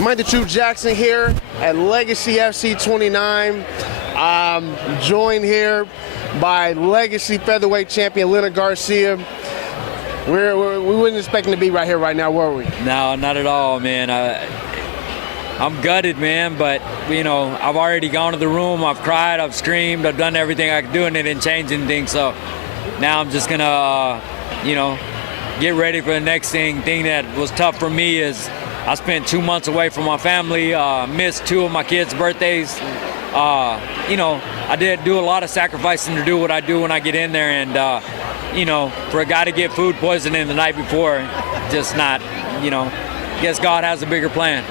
Mike the Truth Jackson here at Legacy FC 29. I'm joined here by Legacy featherweight champion Leonard Garcia. We weren't expecting to be right here right now, were we? No, not at all, man. I'm gutted, man, but, you know, I've already gone to the room, I've cried, I've screamed, I've done everything I could do, and it didn't change anything. So now I'm just going to, you know, get ready for the next thing. Thing that was tough for me is I spent 2 months away from my family, missed 2 of my kids' birthdays. You know, I did do a lot of sacrificing to do what I do when I get in there, and, you know, for a guy to get food poisoning the night before, just not, you know, I guess God has a bigger plan.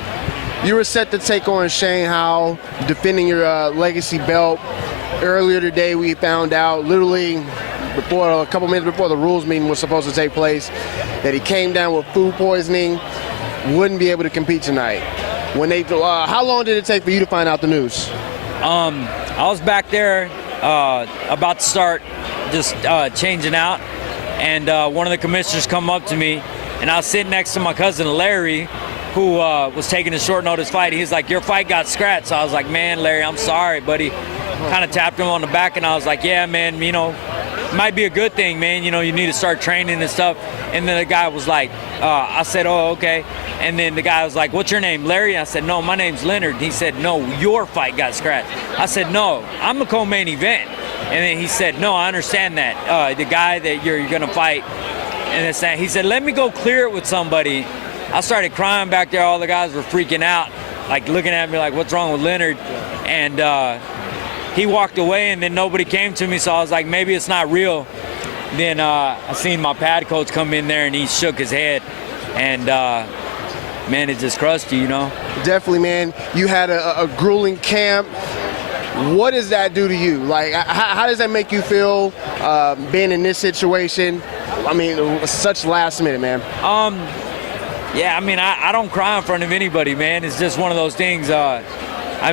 You were set to take on Shane Howell, defending your Legacy belt. Earlier today, we found out, literally a couple minutes before the rules meeting was supposed to take place, that he came down with food poisoning, wouldn't be able to compete tonight. When they, how long did it take for you to find out the news? I was back there about to start just changing out, and one of the commissioners come up to me, and I was sitting next to my cousin Larry, who was taking a short notice fight. He's like, your fight got scratched. So I was like, man, Larry, I'm sorry, buddy. Kind of tapped him on the back, and I was like, yeah, man, you know, might be a good thing, man. You know, you need to start training and stuff. And then the guy was like, I said, oh, okay. And then the guy was like, what's your name, Larry? I said, no, my name's Leonard. He said, no, your fight got scratched. I said, no, I'm a co-main event. And then he said, no, I understand that. The guy that you're going to fight. And it's that. He said, let me go clear it with somebody. I started crying back there. All the guys were freaking out, like looking at me like, what's wrong with Leonard? And he walked away, and then nobody came to me, so I was like, maybe it's not real. Then I seen my pad coach come in there, and he shook his head, and man, it just crushed you, you know? Definitely, man. You had a grueling camp. What does that do to you? Like, how does that make you feel being in this situation? I mean, such last minute, man. Yeah, I mean, I don't cry in front of anybody, man. It's just one of those things. I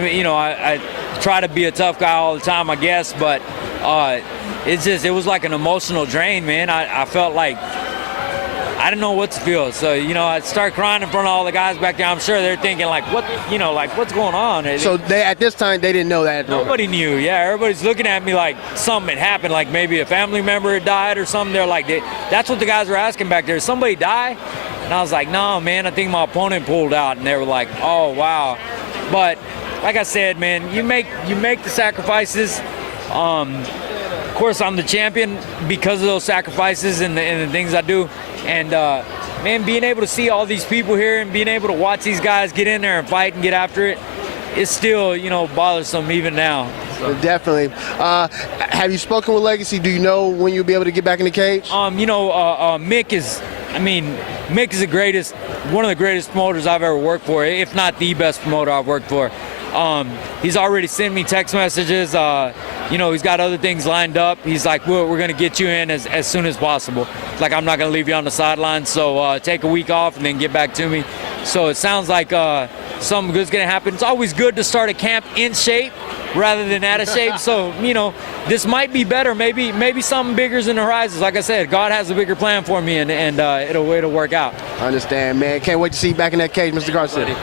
mean, you know, I try to be a tough guy all the time, I guess, but it was like an emotional drain, man. I felt like I didn't know what to feel. So, you know, I start crying in front of all the guys back there. I'm sure they're thinking, like, what, you know, like, what's going on? So at this time, they didn't know that? Nobody knew, yeah. Everybody's looking at me like something had happened, like maybe a family member had died or something. They're like, that's what the guys were asking back there. Did somebody die? And I was like, no, man, I think my opponent pulled out. And they were like, oh, wow. But like I said, man, you make the sacrifices. Of course, I'm the champion because of those sacrifices and the things I do. And, man, being able to see all these people here and being able to watch these guys get in there and fight and get after it, it's still, you know, bothersome even now. So. Definitely. Have you spoken with Legacy? Do you know when you'll be able to get back in the cage? You know, Mick is one of the greatest promoters I've ever worked for, if not the best promoter I've worked for. He's already sent me text messages. You know, he's got other things lined up. He's like, we're going to get you in as soon as possible. Like, I'm not going to leave you on the sidelines, so take a week off and then get back to me. So it sounds like something good's going to happen. It's always good to start a camp in shape rather than out of shape. So, you know, this might be better. Maybe something bigger's in the horizons. Like I said, God has a bigger plan for me, and it'll work out. I understand, man. Can't wait to see you back in that cage, Mr. Garcia.